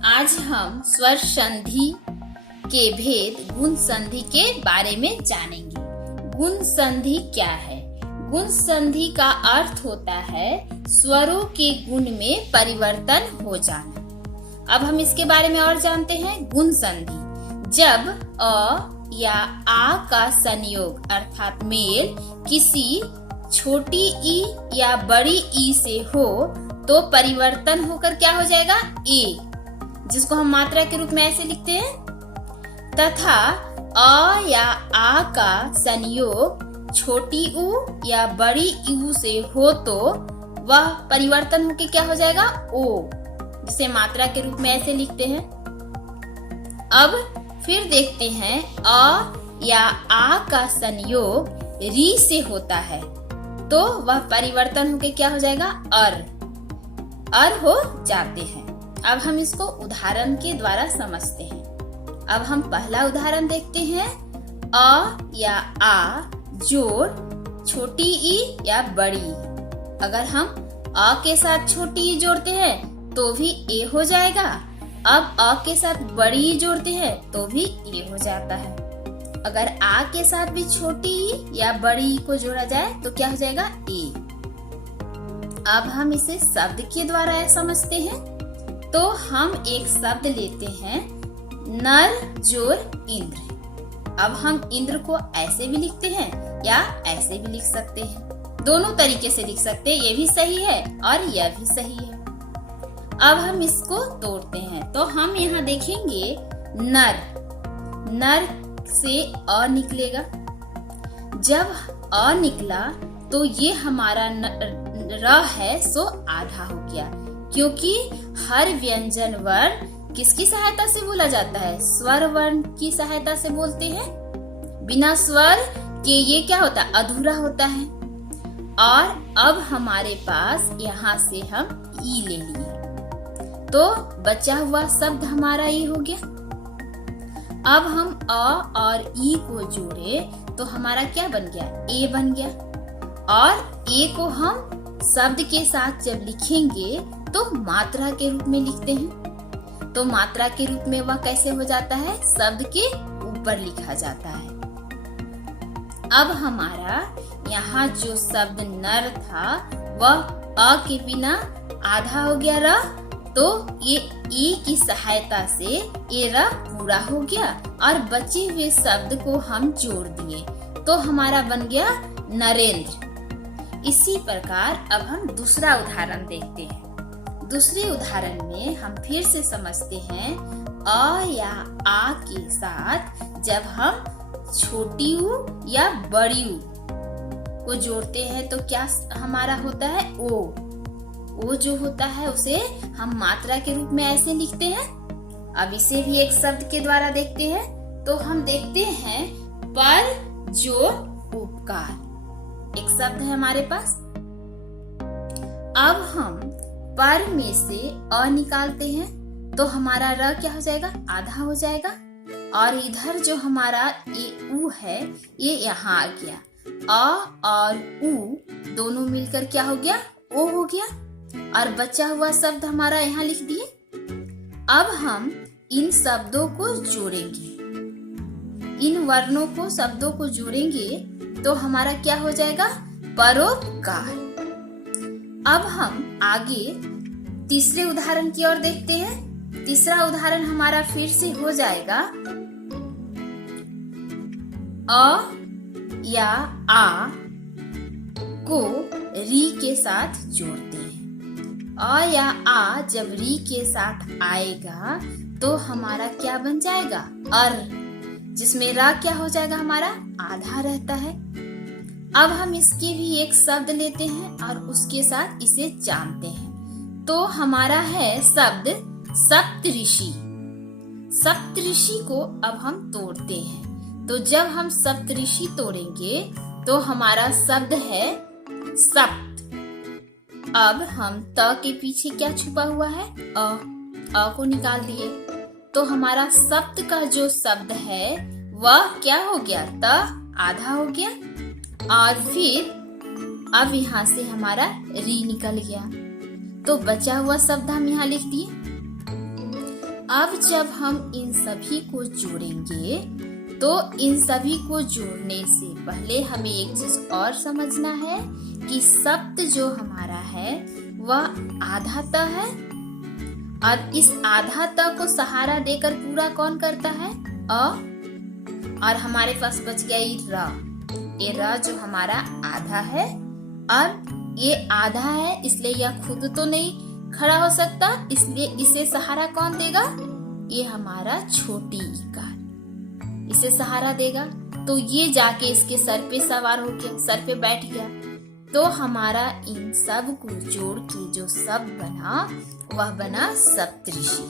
आज हम स्वर संधि के भेद गुण संधि के बारे में जानेंगे। गुण संधि क्या है? गुण संधि का अर्थ होता है स्वरों के गुण में परिवर्तन हो जाना। अब हम इसके बारे में और जानते हैं। गुण संधि जब अ या आ का संयोग अर्थात मेल किसी छोटी ई या बड़ी ई से हो तो परिवर्तन होकर क्या हो जाएगा? ए, जिसको हम मात्रा के रूप में ऐसे लिखते हैं। तथा अ या आ का संयोग छोटी ऊ या बड़ी ऊ से हो तो वह परिवर्तन होकर क्या हो जाएगा? ओ, जिसे मात्रा के रूप में ऐसे लिखते हैं। अब फिर देखते हैं अ या आ का संयोग री से होता है तो वह परिवर्तन होकर क्या हो जाएगा? अर हो जाते हैं। अब हम इसको उदाहरण के द्वारा समझते हैं। अब हम पहला उदाहरण देखते हैं। अ या आ जोड़ छोटी ई या बड़ी ई। अगर हम अ के साथ छोटी ई जोड़ते हैं तो भी ए हो जाएगा। अब अ के साथ बड़ी ई जोड़ते हैं तो भी ए हो जाता है। अगर आ के साथ भी छोटी ई या बड़ी ई को जोड़ा जाए तो क्या हो जाएगा? ए। अब हम इसे शब्द के द्वारा समझते हैं। तो हम एक शब्द लेते हैं, नर जोड़ इंद्र। अब हम इंद्र को ऐसे भी लिखते हैं या ऐसे भी लिख सकते हैं। दोनों तरीके से लिख सकते हैं। ये भी सही है और यह भी सही है। अब हम इसको तोड़ते हैं तो हम यहाँ देखेंगे नर से अ निकलेगा। जब अ निकला तो ये हमारा र है सो आधा हो गया, क्योंकि हर व्यंजन वर्ण किसकी सहायता से बोला जाता है? स्वर वर्ण की सहायता से बोलते हैं। बिना स्वर के ये क्या होता है? अधूरा होता है। और अब हमारे पास यहाँ से हम ई ले लिए तो बचा हुआ शब्द हमारा ये हो गया। अब हम अ और ई को जोड़े तो हमारा क्या बन गया? ए बन गया। और ए को हम शब्द के साथ जब लिखेंगे तो मात्रा के रूप में लिखते हैं। तो मात्रा के रूप में वह कैसे हो जाता है? शब्द के ऊपर लिखा जाता है। अब हमारा यहाँ जो शब्द नर था वह अ के बिना आधा हो गया र, तो ये ई की सहायता से ये र पूरा हो गया और बचे हुए शब्द को हम जोड़ दिए तो हमारा बन गया नरेंद्र। इसी प्रकार अब हम दूसरा उदाहरण देखते हैं। दूसरे उदाहरण में हम फिर से समझते हैं। अ या आ के साथ जब हम छोटी ऊ या बड़ी ऊ को जोड़ते हैं तो क्या हमारा होता है? ओ जो होता है उसे हम मात्रा के रूप में ऐसे लिखते हैं। अब इसे भी एक शब्द के द्वारा देखते हैं तो हम देखते हैं पर जोड़ उपकार। एक शब्द है हमारे पास। अब हम पर में से अ निकालते हैं तो हमारा र क्या हो जाएगा? आधा हो जाएगा। और इधर जो हमारा ये ऊ है ये यहाँ आ गया। अ और ऊ दोनों मिलकर क्या हो गया? ओ हो गया। और बचा हुआ शब्द हमारा यहाँ लिख दिए। अब हम इन शब्दों को जोड़ेंगे, इन वर्णों को शब्दों को जोड़ेंगे तो हमारा क्या हो जाएगा? परोपकार। अब हम आगे तीसरे उदाहरण की ओर देखते हैं। तीसरा उदाहरण हमारा फिर से हो जाएगा। अ या आ को री के साथ जोड़ते हैं। अ या आ जब री के साथ आएगा तो हमारा क्या बन जाएगा? अर, जिसमें रा क्या हो जाएगा? हमारा आधा रहता है। अब हम इसके भी एक शब्द लेते हैं और उसके साथ इसे जानते हैं। तो हमारा है शब्द सप्तऋषि। सप्तऋषि को अब हम तोड़ते हैं। तो जब हम सप्तऋषि तोड़ेंगे तो हमारा शब्द है सप्त। अब हम त के पीछे क्या छुपा हुआ है? अ को निकाल दिए तो हमारा सप्त का जो शब्द है वह क्या हो गया? त आधा हो गया। और फिर अब यहाँ से हमारा री निकल गया तो बचा हुआ शब्द हम यहाँ लिख दिए। अब जब हम इन सभी को जोड़ेंगे तो इन सभी को जोड़ने से पहले हमें एक चीज और समझना है कि सप्त जो हमारा है वह आधा त है और इस आधा त को सहारा देकर पूरा कौन करता है? अ। और हमारे पास बच गया ये र जो हमारा आधा है और ये आधा है, इसलिए यह खुद तो नहीं खड़ा हो सकता, इसलिए इसे सहारा कौन देगा? ये हमारा छोटी इकार इसे सहारा देगा। तो ये जाके इसके सर पे सवार हो गया, सर पे बैठ गया। तो हमारा इन सब को जोड़ के जो शब्द बना वह बना सप्तऋषि।